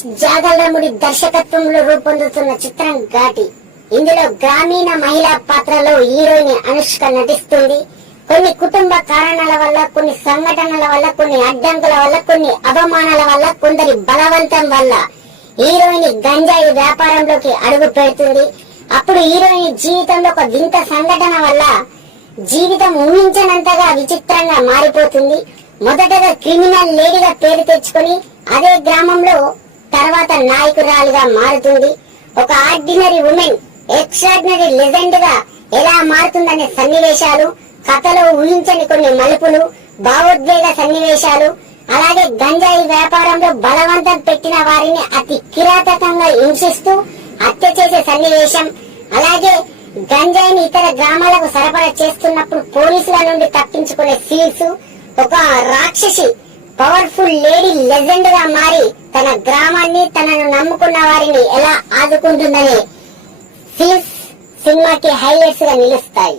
మహేష్ జాగళ్లముడి దర్శకత్వంలో రూపొందుతున్న చిత్రం ఘాటి. ఇందులో గ్రామీణ మహిళా పాత్రలో హీరోయిన్ అనుష్క నటిస్తుంది. కొన్ని కుటుంబ కారణాల వల్ల, కొన్ని సంఘటనల వల్ల, కొన్ని అడ్డంకుల వల్ల, కొన్ని అవమానాల వల్ల, కొందరి బలవంతం వల్ల హీరోయిన్ గంజాయి వ్యాపారంలోకి అడుగు పెడుతుంది. అప్పుడు హీరోయిన్ జీవితంలో ఒక వింత సంఘటన వల్ల జీవితం ఊహించనంతగా విచిత్రంగా మారిపోతుంది. మొదటగా క్రిమినల్ లేడీగా పేరు తెచ్చుకొని అదే గ్రామంలో తర్వాత నాయకురాలుగా మారుతుంది. ఒక ఆర్డినరీ ఉమెన్ ఎక్స్ట్రాడినరీ లెజెండ్ గా ఎలా మారుతుందనే సన్నివేశాలు, కథలో ఊహించని కొన్ని మలుపులు, భావోద్వేగ సన్నివేశాలు, అలాగే గంజాయి వ్యాపారంలో బలవంతం పెట్టిన వారిని అతి కిరాతకంగా హింసిస్తూ హత్య చేసే సన్నివేశం, అలాగే గంజాయిని ఇతర గ్రామాలకు సరఫరా చేస్తున్నప్పుడు పోలీసుల నుండి తప్పించుకునే సీన్స్, ఒక రాక్షసి పవర్ఫుల్ లేడీ లెజెండ్ గా మారి తన గ్రామాన్ని, తనను నమ్ముకున్న వారిని ఎలా ఆదుకుంటుందనే సీన్స్ సినిమాకి హైలైట్స్ గా నిలుస్తాయి.